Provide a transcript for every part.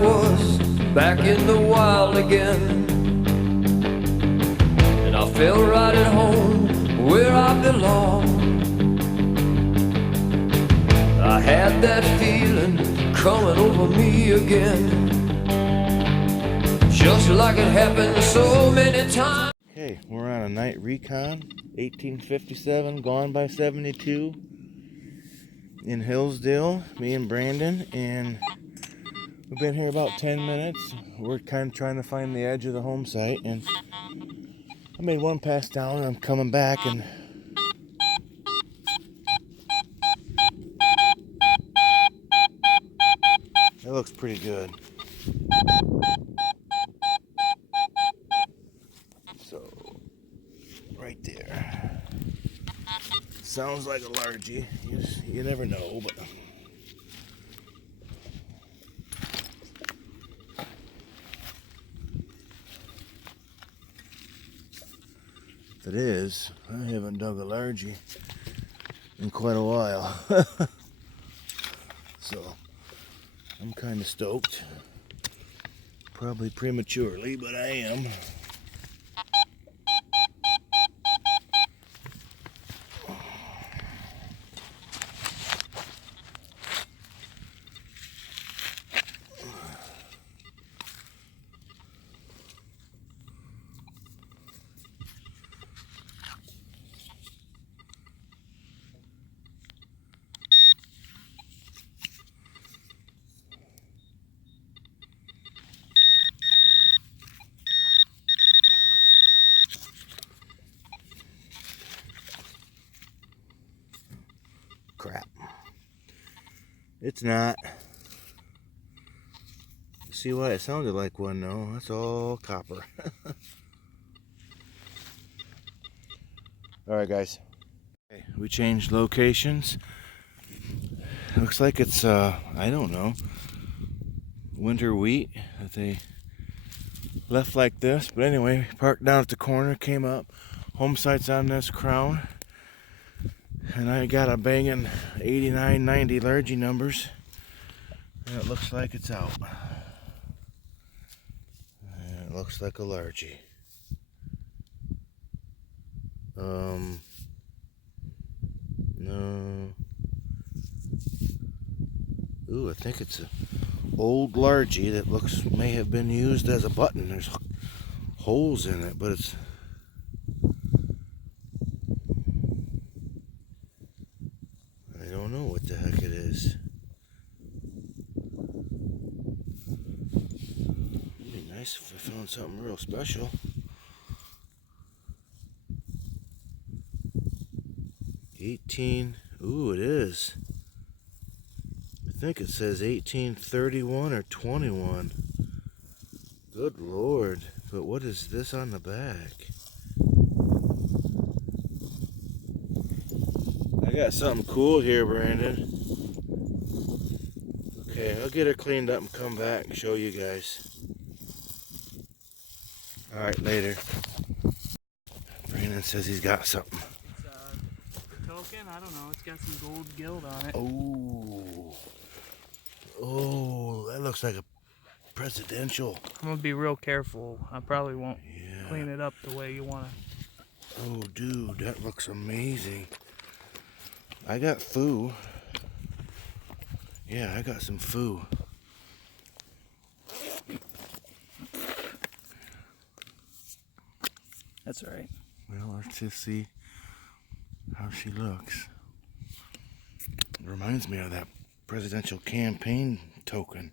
was back in the wild again. And I felt right at home where I belong. I had that feeling coming over me again, just like it happened so many times. Okay, we're on a night recon, 1857, gone by 72, in Hillsdale, me and Brandon, and we've been here about 10 minutes. We're kind of trying to find the edge of the home site, and I made one pass down, and I'm coming back, and that looks pretty good. So, right there. Sounds like a largie. You never know, but if it is, I haven't dug a largie in quite a while. So, I'm kind of stoked. Probably prematurely, but I am. Crap. It's not. See why it sounded like one though? That's all copper. Alright guys. Okay, we changed locations. Looks like it's I don't know, winter wheat that they left like this. But anyway, parked down at the corner, came up. Home site's on this crown. And I got a banging 89, 90 largie numbers. And it looks like it's out. And it looks like a largie. No. Ooh, I think it's an old largie that may have been used as a button. There's holes in it, but it's... I don't know what the heck it is. It'd be nice if I found something real special. Ooh, it is. I think it says 1831 or 21. Good Lord. But what is this on the back? I got something cool here, Brandon. Okay, I'll get her cleaned up and come back and show you guys. Alright, later. Brandon says he's got something. Token? I don't know. It's got some gold gilt on it. Oh. Oh, that looks like a presidential. I'm gonna be real careful. I probably won't clean it up the way you want to. Oh, dude, that looks amazing. I got foo. Yeah, I got some foo. That's all right. Well, let's just see how she looks. It reminds me of that presidential campaign token.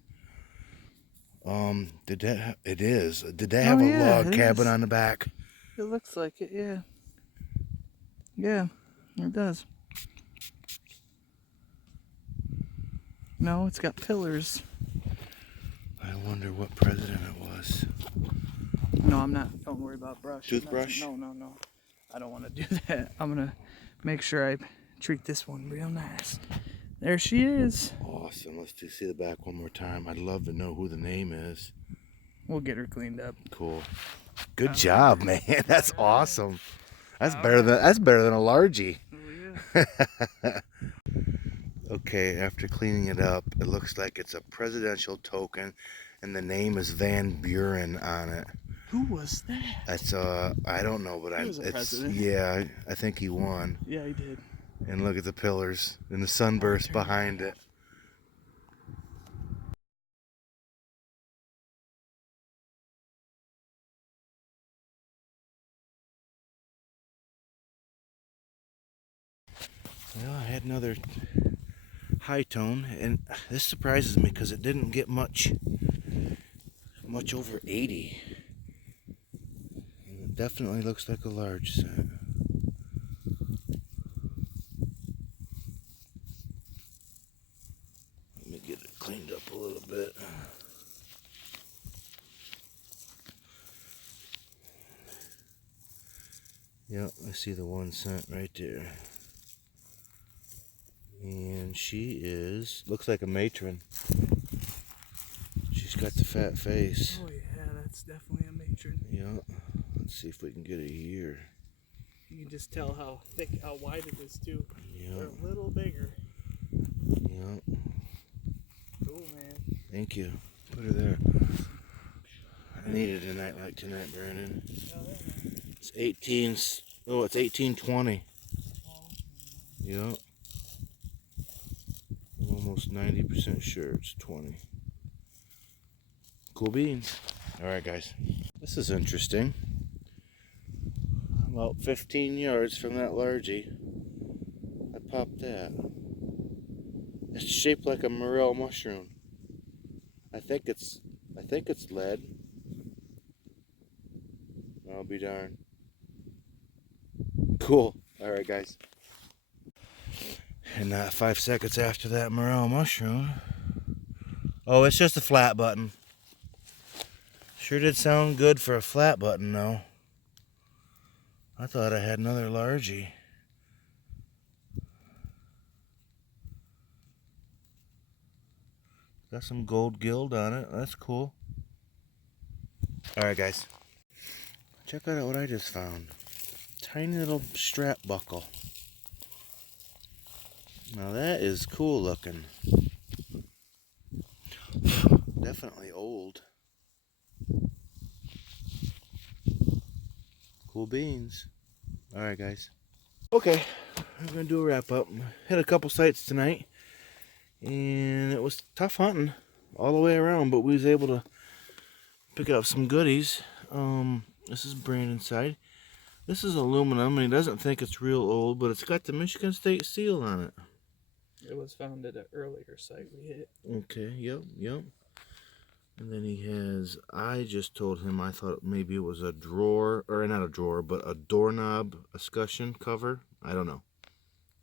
Did that have a log cabin on the back? It looks like it, yeah. Yeah, it does. No, it's got pillars. I wonder what president it was. No, I'm not. Don't worry about brush. Toothbrush? No. I don't want to do that. I'm gonna make sure I treat this one real nice. There she is. Awesome. Let's just see the back one more time. I'd love to know who the name is. We'll get her cleaned up. Cool. Good job, man. That's awesome. That's better than a largie. Oh, yeah. Okay, after cleaning it up, it looks like it's a presidential token, And the name is Van Buren on it. Who was that? That's I don't know, but He was a president. yeah, I think he won. Yeah, he did. And look at the pillars and the sunburst behind it. Well, I had another high tone, and this surprises me because it didn't get much over 80. And it definitely looks like a large set. Let me get it cleaned up a little bit. Yep, I see the 1 cent right there. And she looks like a matron. She's got the fat face. Oh yeah, that's definitely a matron. Yeah, let's see if we can get it here. You can just tell how thick, how wide it is too. Yeah, They're a little bigger. yeah. Cool, man. Thank you. Put her there. I needed a night like tonight, Brandon. It's 1820. Yeah. I'm almost 90% sure it's 20. Cool beans. Alright, guys. This is interesting. About 15 yards from that largie, I popped that. It's shaped like a morel mushroom. I think it's lead. I'll be darned. Cool. Alright, guys. And 5 seconds after that morel mushroom. Oh, it's just a flat button. Sure did sound good for a flat button, though. I thought I had another largie. Got some gold gild on it. That's cool. Alright, guys. Check out what I just found. Tiny little strap buckle. Now that is cool looking. Definitely old. Cool beans. Alright, guys. Okay, I'm going to do a wrap up. Hit a couple sites tonight. And it was tough hunting all the way around, but we was able to pick up some goodies. This is Brandon's side. This is aluminum, and he doesn't think it's real old, but it's got the Michigan State seal on it. It was found at an earlier site we hit. Okay, yep. And then he has, I just told him I thought maybe it was a drawer, or not a drawer, but a doorknob escutcheon cover. I don't know.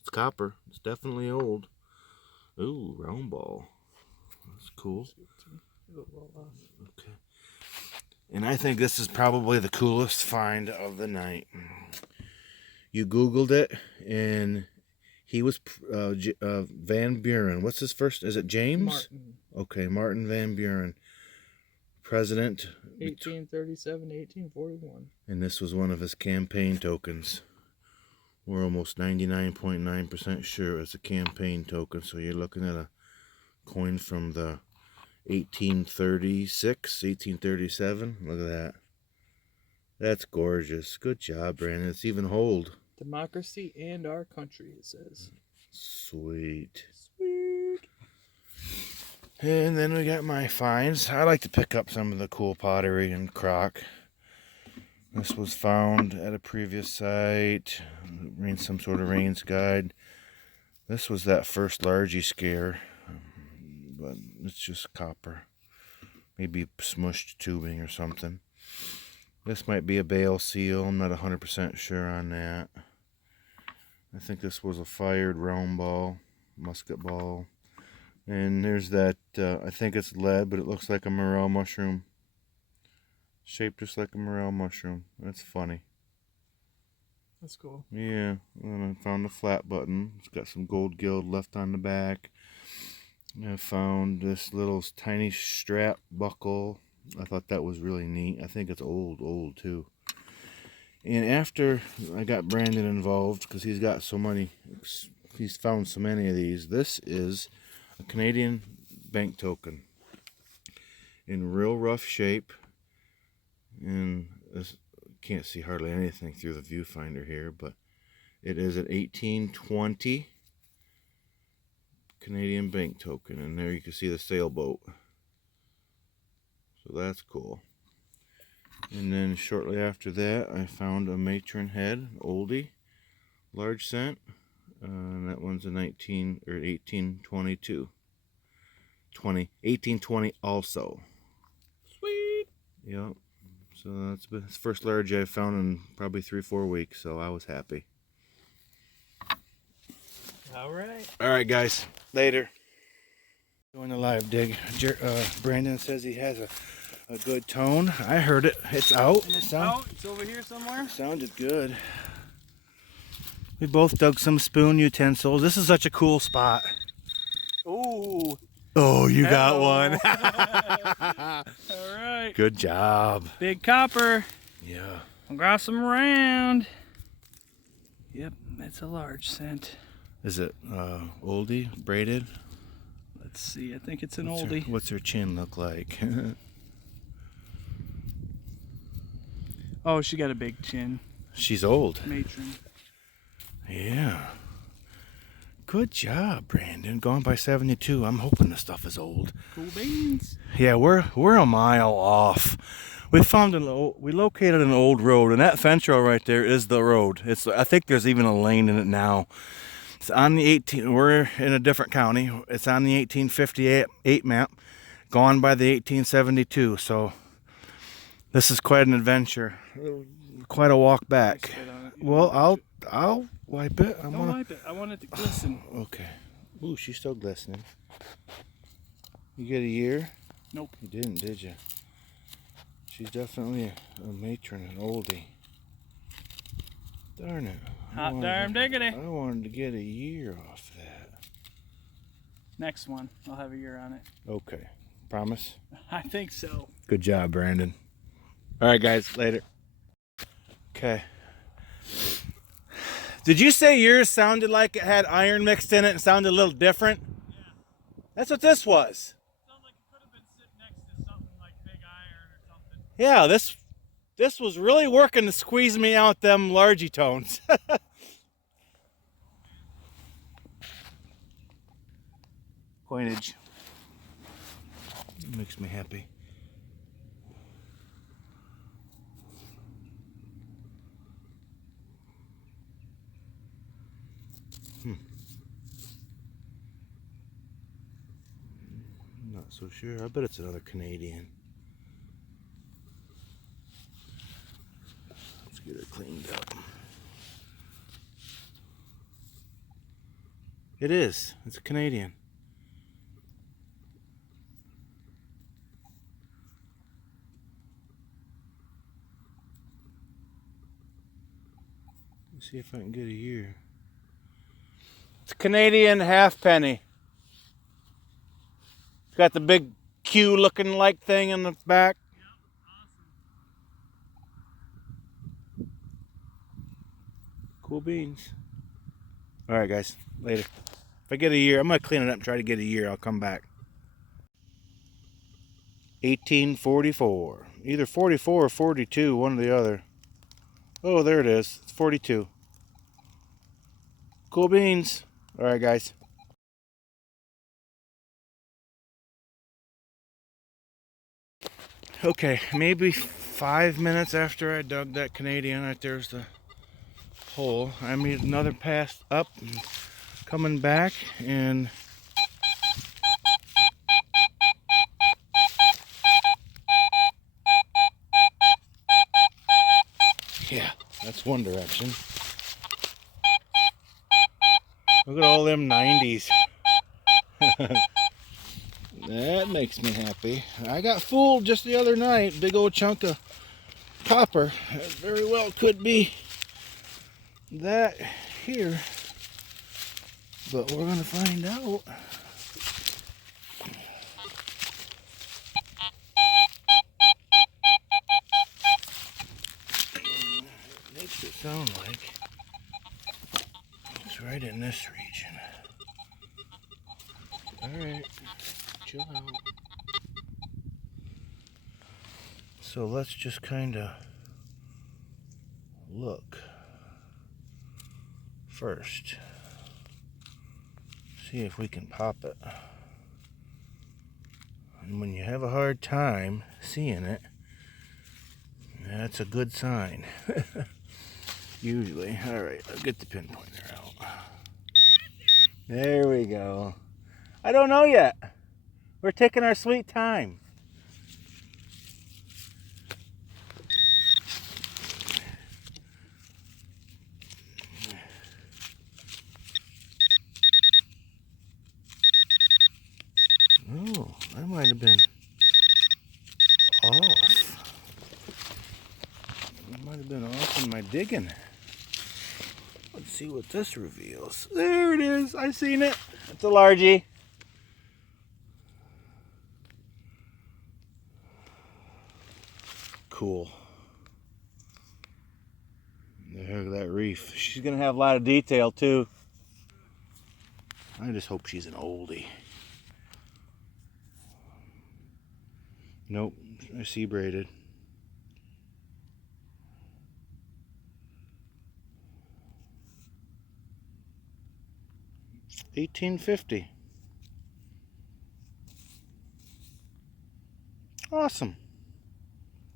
It's copper. It's definitely old. Ooh, round ball. That's cool. It'll roll off. Okay. And I think this is probably the coolest find of the night. You Googled it, and he was Van Buren. What's his first? Is it James? Martin. Okay, Martin Van Buren. President. 1837 to 1841. And this was one of his campaign tokens. We're almost 99.9% sure it's a campaign token. So you're looking at a coin from the 1836, 1837. Look at that. That's gorgeous. Good job, Brandon. It's even hold. Democracy and our country, it says. Sweet. Sweet. And then we got my finds. I like to pick up some of the cool pottery and crock. This was found at a previous site. Some sort of Rains guide. This was that first largie scare, but it's just copper. Maybe smushed tubing or something. This might be a bale seal. I'm not 100% sure on that. I think this was a fired round ball, musket ball. And there's that, I think it's lead, but it looks like a morel mushroom. Shaped just like a morel mushroom. That's funny. That's cool. Yeah, and I found a flat button. It's got some gold gild left on the back. I found this little tiny strap buckle. I thought that was really neat. I think it's old too. And after I got Brandon involved, because he's got so many, he's found so many of these. This is a Canadian bank token. in real rough shape. And this, can't see hardly anything through the viewfinder here, but it is an 1820 Canadian bank token, and there you can see the sailboat. So that's cool. And then shortly after that, I found a matron head, oldie, large cent, and that one's a 1822. 1820 also. Sweet. Yep. So that's the first large I've found in probably 3-4 weeks, so I was happy. All right. All right, guys. Later. Doing the live dig. Brandon says he has a good tone. I heard it. It's out. And it's out. It's over here somewhere. Sounded good. We both dug some spoon utensils. This is such a cool spot. Ooh. Oh, you got one. All right. Good job. Big copper. Yeah. I'll grab some around. Yep, that's a large cent. Is it oldie, braided? Let's see. I think it's an oldie. What's her chin look like? Oh, she got a big chin. She's old. Matron. Yeah. Good job, Brandon. Going by 72. I'm hoping the stuff is old. Cool beans. Yeah, we're a mile off. We located an old road, and that fence row right there is the road. I think there's even a lane in it now. It's on the 18. We're in a different county. It's on the 1858 map, gone by the 1872. So this is quite an adventure, quite a walk back. Spit on it. Well, I'll wipe it. Don't wipe it. I want it to glisten. Okay. Ooh, she's still glistening. You get a year? Nope. You didn't, did you? She's definitely a matron, an oldie. Darn it. Hot darn diggity. I wanted to get a year off that. Next one. I'll have a year on it. Okay. Promise? I think so. Good job, Brandon. All right, guys. Later. Okay. Did you say yours sounded like it had iron mixed in it and sounded a little different? Yeah. That's what this was. Sounds like it could have been sitting next to something like big iron or something. Yeah, this was really working to squeeze me out them largy tones. Coinage. Makes me happy. Not so sure. I bet it's another Canadian. Let's get her cleaned up. It is. It's a Canadian. Let's see if I can get a year. It's a Canadian halfpenny. It's got the big Q looking like thing in the back. Yep, awesome. Cool beans. All right, guys. Later. If I get a year, I'm going to clean it up and try to get a year. I'll come back. 1844. Either 44 or 42, one or the other. Oh, there it is. It's 42. Cool beans. All right, guys. Okay, maybe 5 minutes after I dug that Canadian, right there's the hole. I made another pass up and coming back, and yeah, that's one direction. Look at all them 90s. That makes me happy. I got fooled just the other night. Big old chunk of copper. It very well could be that here. But we're going to find out. It makes it sound like it's right in this region. Alright. Chill out. So let's just kind of look first. See if we can pop it. And when you have a hard time seeing it, that's a good sign. Usually. Alright, I'll get the pinpointer out. There we go. I don't know yet. We're taking our sweet time. Oh, that might have been off. That might have been off in my digging. Let's see what this reveals. There it is. I seen it. It's a largie. Cool. Look at that reef. She's gonna have a lot of detail too. I just hope she's an oldie. Nope, I see braided. $18.50. Awesome.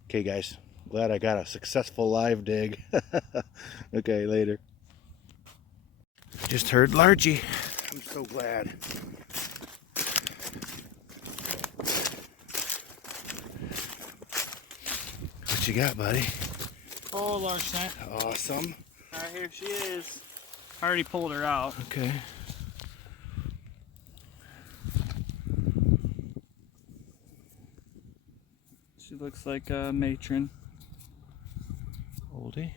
Okay, guys. Glad I got a successful live dig. Okay, later. Just heard largie. I'm so glad. What you got, buddy? Oh, large scent. Awesome. Alright, here she is. I already pulled her out. Okay. She looks like a matron. Oldie.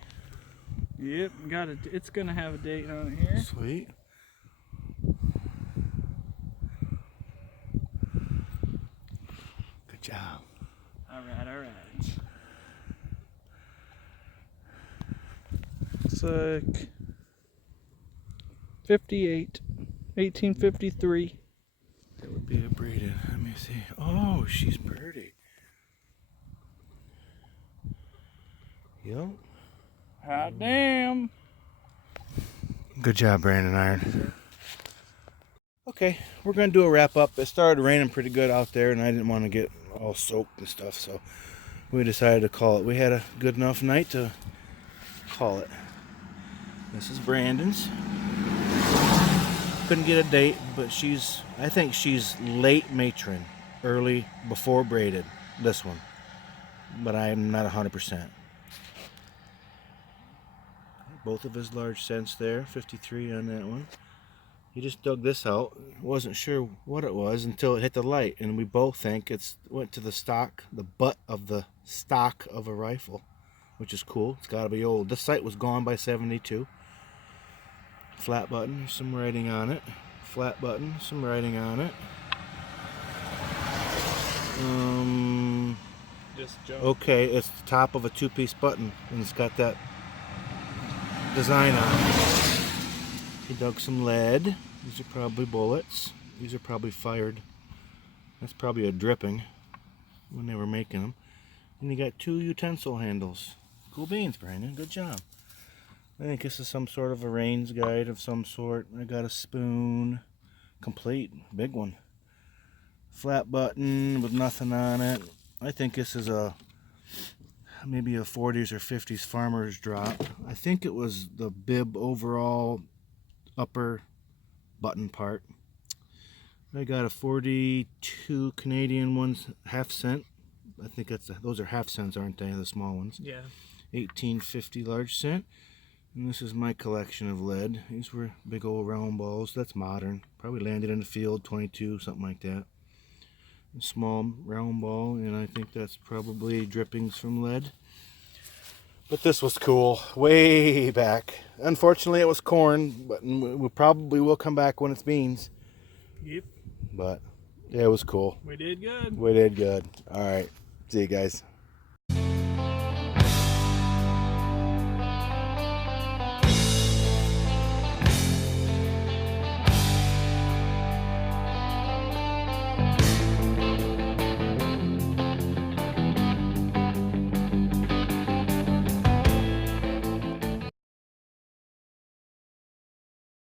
Yep, got it. It's gonna have a date on it here. Sweet. Good job. Alright, alright. It's like 58, 1853. That would be a braided. Let me see. Oh, she's pretty. Yep. Hot damn. Good job, Brandon Iron. Okay, we're going to do a wrap up. It started raining pretty good out there, and I didn't want to get all soaked and stuff, so we decided to call it. We had a good enough night to call it. This is Brandon's. Couldn't get a date, but I think she's late matron, early before braided, this one. But I'm not 100%. Both of his large scents there, 53 on that one. He just dug this out. Wasn't sure what it was until it hit the light, and we both think it went to the stock, the butt of the stock of a rifle, which is cool. It's got to be old. This sight was gone by 72. Flat button, some writing on it. Flat button, some writing on it. Just joke. Okay, it's the top of a two-piece button, and it's got that design on it. He dug some lead. These are probably bullets. These are probably fired. That's probably a dripping when they were making them. And you got two utensil handles. Cool beans, Brandon. Good job. I think this is some sort of a Rains guide of some sort. I got a spoon. Complete. Big one. Flat button with nothing on it. I think this is maybe a 40s or 50s farmer's drop. I think it was the bib overall upper button part. I got a 42 Canadian ones, half cent. I think those are half cents, aren't they? The small ones. Yeah. 1850 large cent. And this is my collection of lead. These were big old round balls. That's modern. Probably landed in the field, 22, something like that. A small round ball, and I think that's probably drippings from lead. But this was cool, way back. Unfortunately, it was corn, but we probably will come back when it's beans. Yep. But yeah, it was cool. We did good. We did good. All right. See you guys.